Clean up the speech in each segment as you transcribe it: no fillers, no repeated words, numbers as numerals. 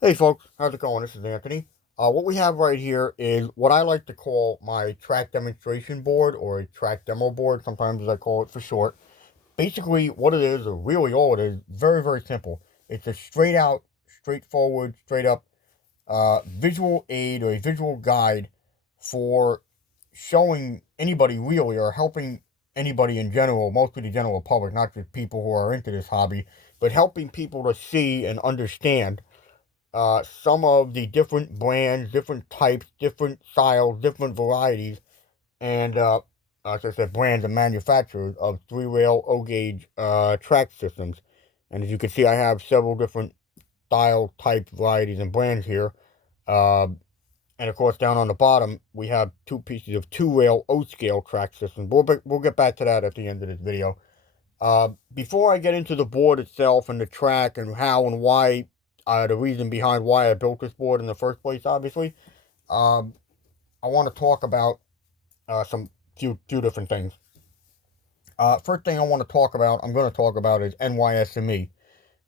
Hey folks, how's it going? This is Anthony. What we have right here is what I like to call my track demonstration board or a track demo board, sometimes as I call it for short. Basically, what it is, or really all it is, very, very simple. It's a straight out, straightforward, straight up visual aid or a visual guide for showing anybody really or helping anybody in general, mostly the general public, not just people who are into this hobby, but helping people to see and understand some of the different brands, different types, different styles, different varieties, and as I said, brands and manufacturers of three-rail O-gauge track systems. And as you can see, I have several different style, types, varieties, and brands here. Uh, and of course, down on the bottom, we have two pieces of two-rail O-scale track systems. We'll get back to that at the end of this video. Before I get into the board itself and the track and how and why, the reason behind why I built this board in the first place, obviously, um, I want to talk about some few different things. First thing I want to talk about, I'm going to talk about is NYSME,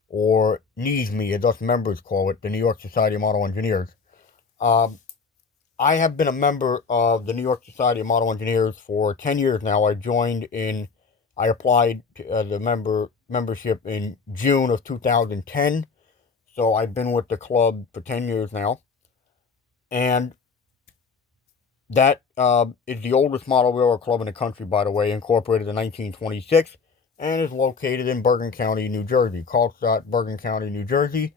or NYSME, as us members call it, the New York Society of Model Engineers. Um, I have been a member of the New York Society of Model Engineers for 10 years now. I applied to the membership in June of 2010. So I've been with the club for 10 years now. And that is the oldest model railroad club in the country, by the way, incorporated in 1926 and is located in Bergen County, New Jersey, Carlstadt, Bergen County, New Jersey.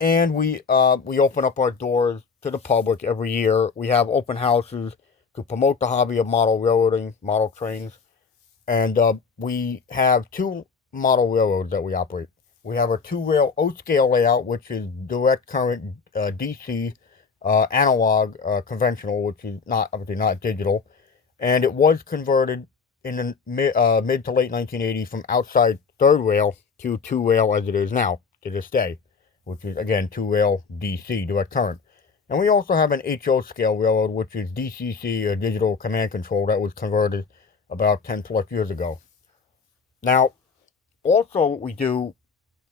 And we open up our doors to the public every year. We have open houses to promote the hobby of model railroading, model trains, and we have two model railroads that we operate. We have a two-rail O-scale layout, which is direct current DC analog conventional, which is not obviously not digital, and it was converted in the mid to late 1980s from outside third rail to two rail as it is now to this day, which is again two rail DC direct current. And we also have an HO scale railroad, which is DCC, a digital command control that was converted about 10 plus years ago. Now, also, what we do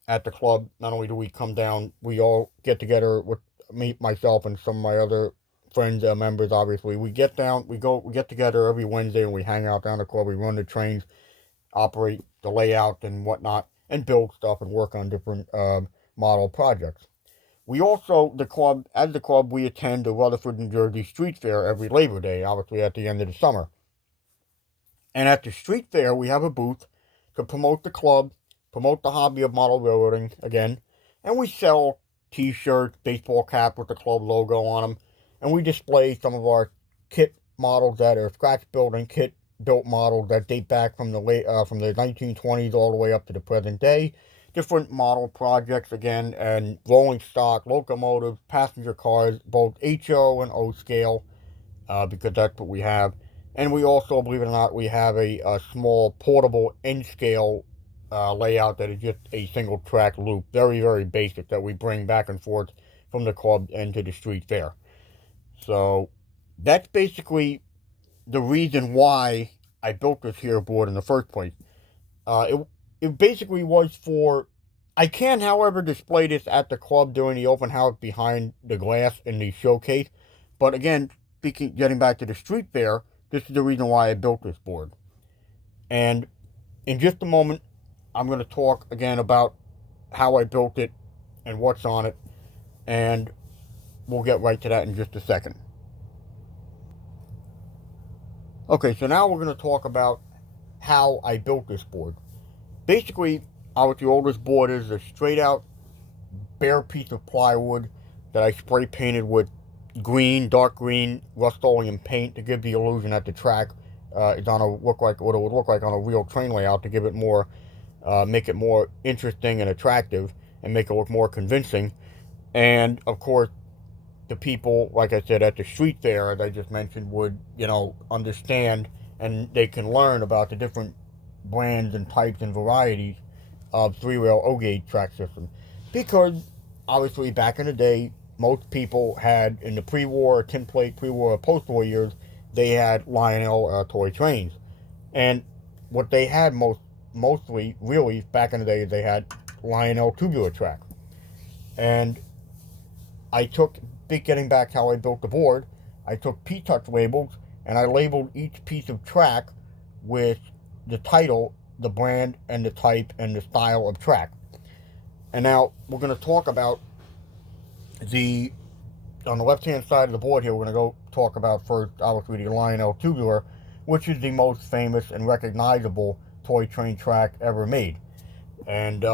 at the club, not only do we come down, we all get together with me, myself, and some of my other friends, members, obviously. We get together every Wednesday and we hang out down the club. We run the trains, operate the layout and whatnot, and build stuff and work on different model projects. We also, as the club, we attend the Rutherford, New Jersey Street Fair every Labor Day, obviously at the end of the summer. And at the street fair, we have a booth to promote the club, promote the hobby of model railroading again, and we sell T-shirts, baseball caps with the club logo on them, and we display some of our kit models that are scratch built and kit built models that date back from the 1920s all the way up to the present day. Different model projects again, and rolling stock, locomotives, passenger cars, both HO and O scale, because that's what we have. And we also, believe it or not, we have a small portable N-scale layout that is just a single track loop, very, very basic, that we bring back and forth from the club and to the street fair. So that's basically the reason why I built this here board in the first place. It basically was for. I can, however, display this at the club during the open house behind the glass in the showcase. But again, getting back to the street fair, this is the reason why I built this board. And in just a moment, I'm going to talk again about how I built it and what's on it, and we'll get right to that in just a second. Okay, so now we're going to talk about how I built this board. Basically, what the oldest board is a straight out bare piece of plywood that I spray painted with green, dark green Rust-Oleum paint to give the illusion that the track is on a look like what it would look like on a real train layout, to give it more, make it more interesting and attractive, and make it look more convincing. And of course, the people, like I said, at the street fair, as I just mentioned, would understand, and they can learn about the different brands and types and varieties of three-rail O-gauge track system. Because obviously back in the day, most people had, in the pre-war, tinplate, pre-war, post-war years, they had Lionel toy trains. And what they had mostly, really, back in the day, they had Lionel tubular track. And I took, getting back how I built the board, I took P-Touch labels and I labeled each piece of track with the title, the brand, and the type and the style of track. And now we're going to talk about the, on the left hand side of the board here, we're going to go talk about first, obviously, the Lionel Tubular, which is the most famous and recognizable toy train track ever made. And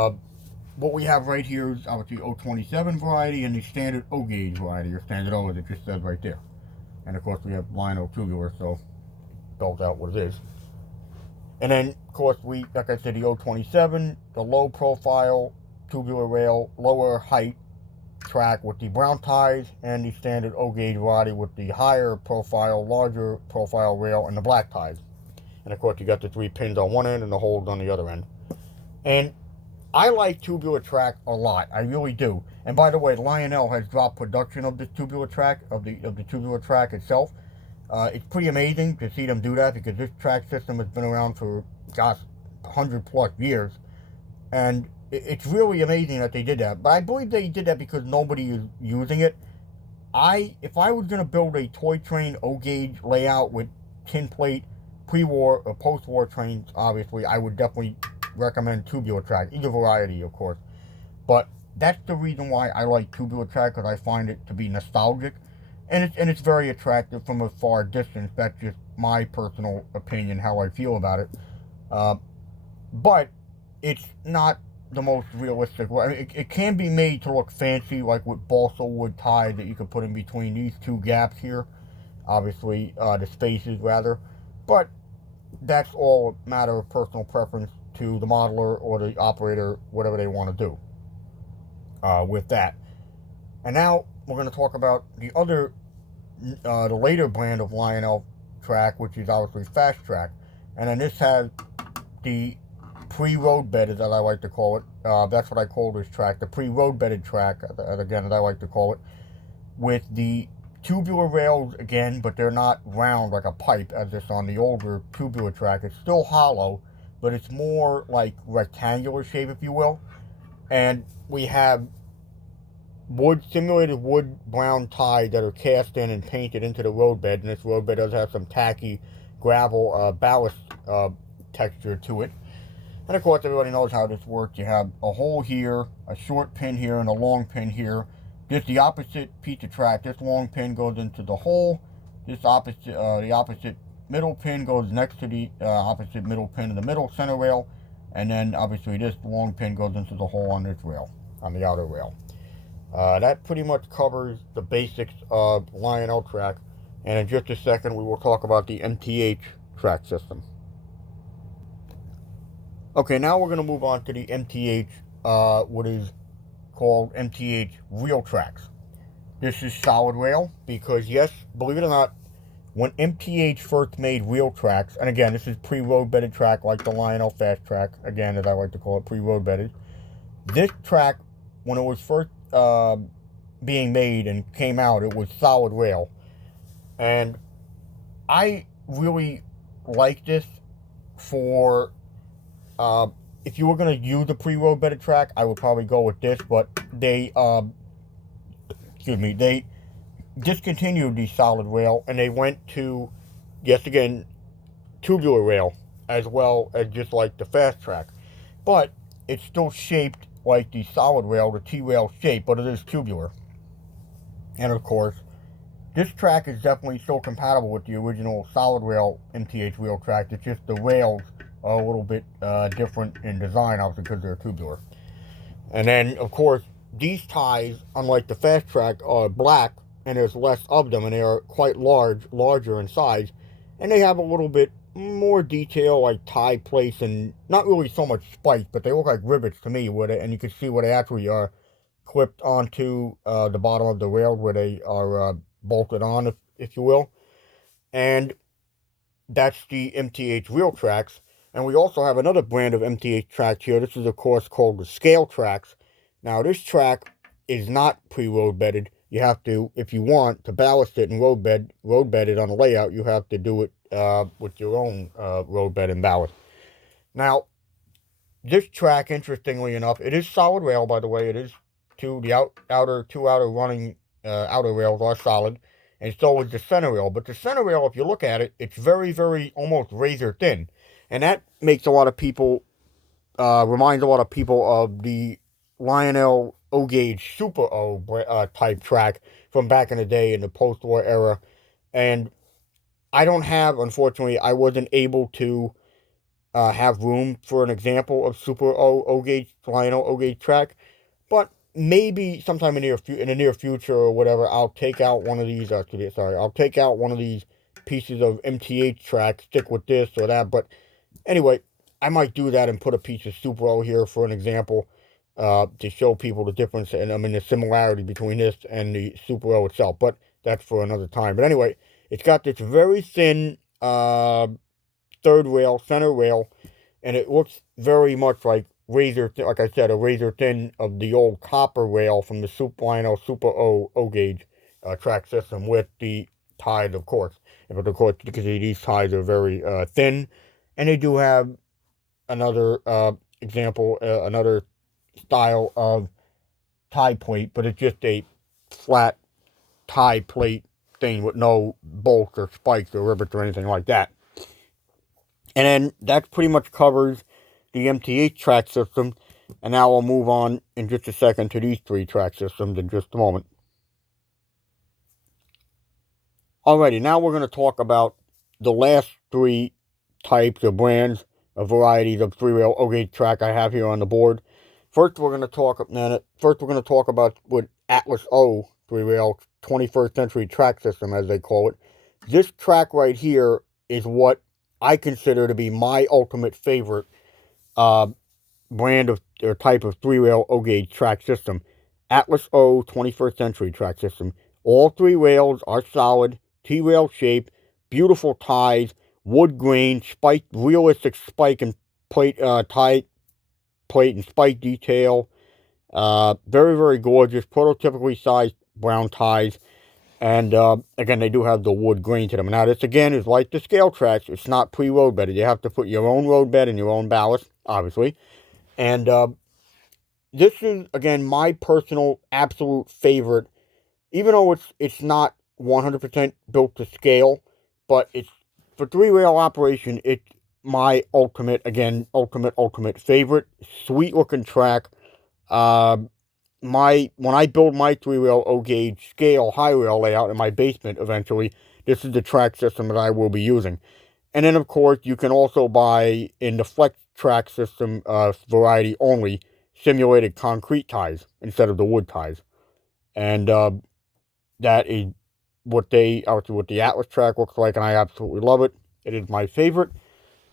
what we have right here is obviously 027 variety and the standard O gauge variety, or standard O as it just says right there. And of course we have Lionel Tubular, so spells out what it is. And then of course we, like I said, the 027, the low profile tubular rail, lower height track with the brown ties, and the standard O gauge variety with the higher profile, larger profile rail and the black ties. And of course you got the 3 pins on one end and the holes on the other end. And I like tubular track a lot. I really do. And by the way, Lionel has dropped production of this tubular track, of the tubular track itself. It's pretty amazing to see them do that, because this track system has been around for, gosh, 100 plus years. And it's really amazing that they did that. But I believe they did that because nobody is using it. If I was going to build a toy train O gauge layout with tin plate pre-war or post-war trains, obviously, I would definitely recommend tubular track, either variety, of course. But that's the reason why I like tubular track, because I find it to be nostalgic, and it's very attractive from a far distance. That's just my personal opinion, how I feel about it. But it's not the most realistic. I mean, it can be made to look fancy, like with balsa wood ties that you can put in between these two gaps here. Obviously, the spaces rather, but that's all a matter of personal preference to the modeler or the operator, whatever they want to do with that. And now we're going to talk about the other, the later brand of Lionel track, which is obviously Fast Track. And then this has the pre-road bedded, as I like to call it. That's what I call this track, the pre-road bedded track, again, as I like to call it, with the tubular rails again, but they're not round like a pipe as this on the older tubular track. It's still hollow, but it's more like rectangular shape, if you will. And we have simulated wood brown ties that are cast in and painted into the roadbed. And this roadbed does have some tacky gravel ballast texture to it. And of course, everybody knows how this works. You have a hole here, a short pin here, and a long pin here. Just the opposite piece of track. This long pin goes into the hole. This the opposite middle pin goes next to the opposite middle pin in the middle center rail. And then obviously this long pin goes into the hole on this rail, on the outer rail. That pretty much covers the basics of Lionel track. And in just a second, we will talk about the MTH track system. Okay, now we're going to move on to the MTH, what is called MTH Real Tracks. This is solid rail because, yes, believe it or not, when MTH first made real tracks, and again, this is pre-road bedded track like the Lionel Fast Track, again, as I like to call it, pre-road bedded. This track, when it was first being made and came out, it was solid rail. And I really like this for, if you were going to use a pre-road bedded track, I would probably go with this, but they discontinued the solid rail, and they went to, yes again, tubular rail, as well as just like the Fast Track. But it's still shaped like the solid rail, the T-rail shape, but it is tubular. And of course, this track is definitely still compatible with the original solid rail MTH wheel track. It's just the rails are a little bit different in design, obviously, because they're tubular. And then, of course, these ties, unlike the Fast Track, are black, and there's less of them, and they are quite larger in size, and they have a little bit more detail, like tie place, and not really so much spikes, but they look like rivets to me, and you can see where they actually are clipped onto the bottom of the rail, where they are bolted on, if you will. And that's the MTH wheel tracks. And we also have another brand of MTH tracks here. This is, of course, called the scale tracks. Now, this track is not pre-road bedded. You have to, if you want to ballast it and road bed it on a layout, you have to do it with your own road bed and ballast. Now, this track, interestingly enough, it is solid rail, by the way. It is two outer running outer rails are solid, and so is the center rail. But the center rail, if you look at it, it's very, very almost razor thin, and that makes a lot of people reminds a lot of people of the Lionel O gauge Super O type track from back in the day in the post-war era. And I don't have, unfortunately, I wasn't able to have room for an example of Super O gauge Lionel O gauge track, but maybe sometime in the near future or whatever, I'll take out one of these. I'll take out one of these pieces of MTH track, stick with this or that. But anyway, I might do that and put a piece of Super O here for an example, to show people the difference and the similarity between this and the Super O itself. But that's for another time. But anyway, it's got this very thin third rail, center rail, and it looks very much like like I said, a razor thin of the old copper rail from the Lionel Super O gauge track system with the ties, of course. But of course, because these ties are very thin, and they do have another example, another style of tie plate, but it's just a flat tie plate thing with no bolts or spikes or rivets or anything like that. And then that pretty much covers the MTH track system. And now we'll move on in just a second to these three track systems in just a moment. Alrighty, now we're going to talk about the last three types of brands, of varieties of three-rail O-gauge track I have here on the board. First, we're going to talk about what Atlas O three-rail 21st century track system, as they call it. This track right here is what I consider to be my ultimate favorite brand of or type of three-rail O-gauge track system. Atlas O 21st century track system. All three rails are solid, T-rail shape, beautiful ties, wood grain, spike, realistic spike and plate, tie plate and spike detail. Very, very gorgeous, prototypically sized brown ties. And again, they do have the wood grain to them. Now, this again is like the scale tracks. It's not pre-road bedded. You have to put your own road bed and your own ballast, obviously. And this is, again, my personal absolute favorite. Even though it's not 100% built to scale, but it's for three-rail operation, it's my ultimate favorite. Sweet looking track. When I build my three-rail O-gauge scale high rail layout in my basement eventually, this is the track system that I will be using. And then, of course, you can also buy, in the flex track system variety only, simulated concrete ties instead of the wood ties. And that is what the Atlas track looks like, and I absolutely love it. It is my favorite.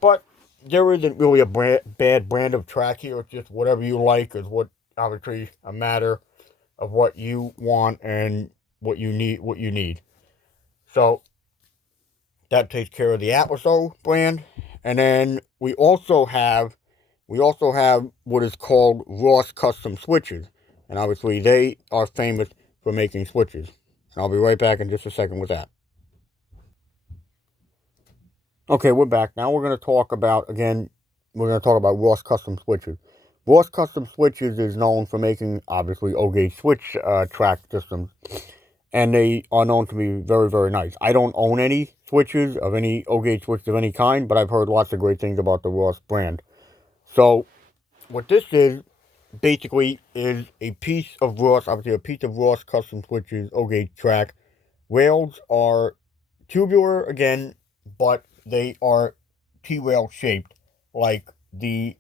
But there isn't really a bad brand of track here. It's just whatever you like is what, obviously, a matter of what you want and what you need. So that takes care of the Atlas O brand. And then we also have what is called Ross custom switches. And obviously they are famous for making switches. And I'll be right back in just a second with that. Okay, we're back. Now we're going to talk about Ross custom switches. Ross custom switches is known for making, obviously, O-gauge switch track systems. And they are known to be very, very nice. I don't own any switches of any O-gauge switches of any kind, but I've heard lots of great things about the Ross brand. So, what this is, basically, is a piece of Ross custom switches O-gauge track. Rails are tubular again, but they are T-rail shaped, like the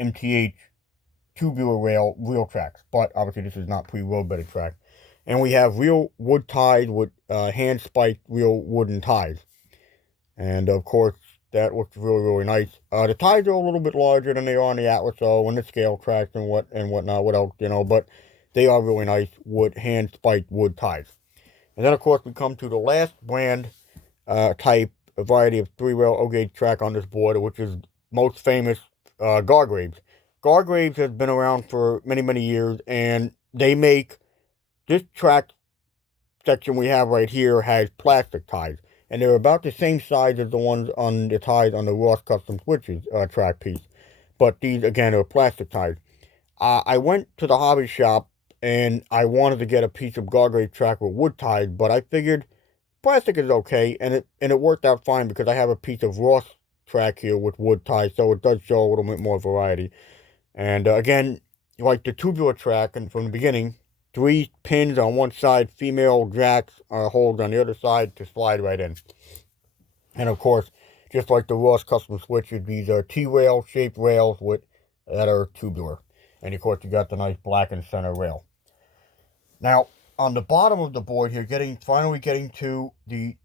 MTH tubular rail wheel tracks. But obviously, this is not pre-road bedded track. And we have real wood ties with hand spiked real wooden ties. And of course, that looks really, really nice. The ties are a little bit larger than they are on the Atlas O and the scale tracks and whatnot, but they are really nice hand spiked wood ties. And then, of course, we come to the last brand type, a variety of three-rail O-gauge track on this board, which is most famous, Gargraves. Gargraves has been around for many, many years, and they make this track section we have right here has plastic ties, and they're about the same size as the ones on the ties on the Ross Custom Switches track piece. But these, again, are plastic ties. I went to the hobby shop and I wanted to get a piece of gargrave track with wood ties, but I figured plastic is okay, and it worked out fine because I have a piece of Ross track here with wood ties, so it does show a little bit more variety. And again, like the tubular track, and from the beginning, 3 pins on one side, female jacks holes on the other side to slide right in. And of course, just like the Ross custom switches, these are T-rail shaped rails with that are tubular. And of course, you got the nice black and center rail. Now, on the bottom of the board here, finally getting to the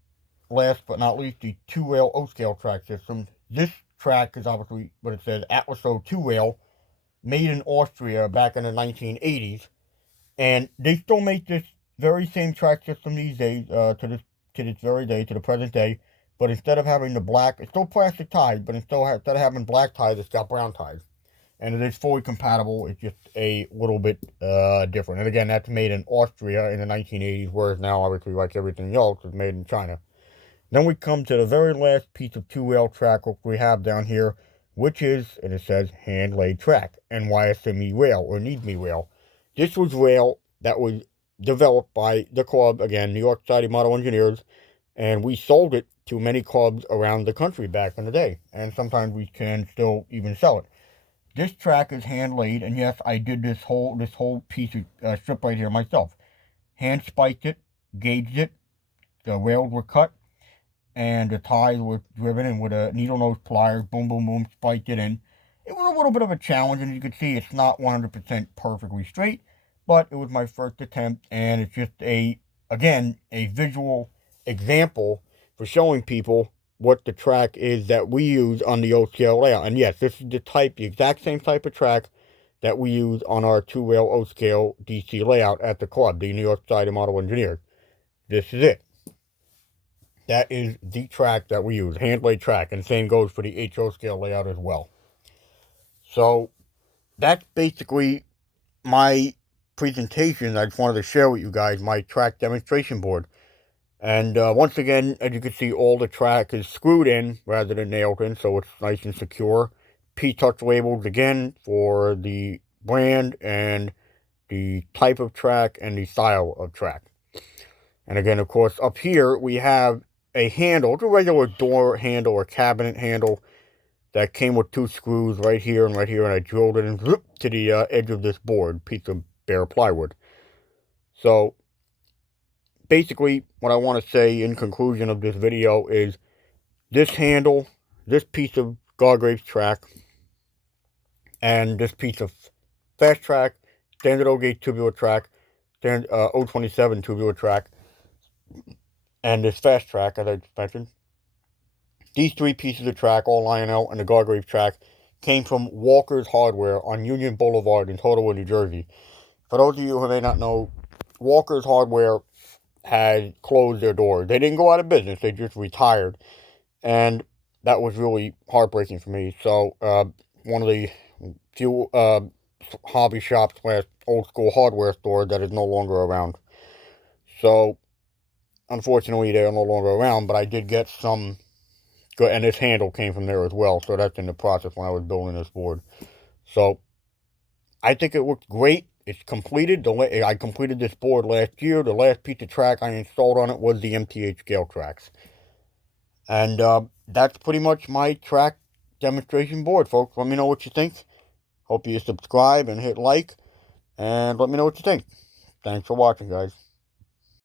last but not least, the 2-rail O-scale track system. This track is obviously what it says, Atlaso 2-rail, made in Austria back in the 1980s. And they still make this very same track system these days, to this very day, to the present day. But instead of having the black, it's still plastic ties, but instead of having black ties, it's got brown ties. And it is fully compatible. It's just a little bit different. And again, that's made in Austria in the 1980s, whereas now, obviously, like everything else, is made in China. Then we come to the very last piece of 2-rail track we have down here, which is, and it says, hand-laid track, NYSME rail, or Need Me rail. This was rail that was developed by the club, again, New York Society Model Engineers, and we sold it to many clubs around the country back in the day, and sometimes we can still even sell it. This track is hand laid, and yes, I did this whole piece of strip right here myself. Hand spiked it, gauged it, the rails were cut, and the ties were driven in with a needle nose pliers, boom, boom, boom, spiked it in. It was a little bit of a challenge, and as you can see, it's not 100% perfectly straight, but it was my first attempt, and it's just again, a visual example for showing people what the track is that we use on the O-scale layout. And yes, this is the exact same type of track that we use on our 2-rail O-scale DC layout at the club, the New York Society Model Engineers. This is it. That is the track that we use, hand-laid track, and same goes for the HO scale layout as well. So that's basically my presentation. I just wanted to share with you guys my track demonstration board. And once again, as you can see, all the track is screwed in rather than nailed in, so it's nice and secure. P-Touch labels again for the brand and the type of track and the style of track. And again, of course, up here we have a handle, it's a regular door handle or cabinet handle that came with 2 screws right here, and I drilled it in to the edge of this board, piece of bare plywood. So basically, what I want to say in conclusion of this video is this handle, this piece of Gargrave's track, and this piece of fast track, standard O-gauge tubular track, standard O27 tubular track, and this fast track, as I just mentioned. These 3 pieces of track, all Lionel and the Gargrave track, came from Walker's Hardware on Union Boulevard in Totowa, New Jersey. For those of you who may not know, Walker's Hardware had closed their doors. They didn't go out of business, they just retired. And that was really heartbreaking for me. So, one of the few hobby shops / old school hardware store that is no longer around. So, unfortunately, they are no longer around, but I did get some good, and this handle came from there as well. So, that's in the process when I was building this board. So, I think it looks great. It's completed. I completed this board last year. The last piece of track I installed on it was the MTH scale tracks. And that's pretty much my track demonstration board, folks. Let me know what you think. Hope you subscribe and hit like. And let me know what you think. Thanks for watching, guys.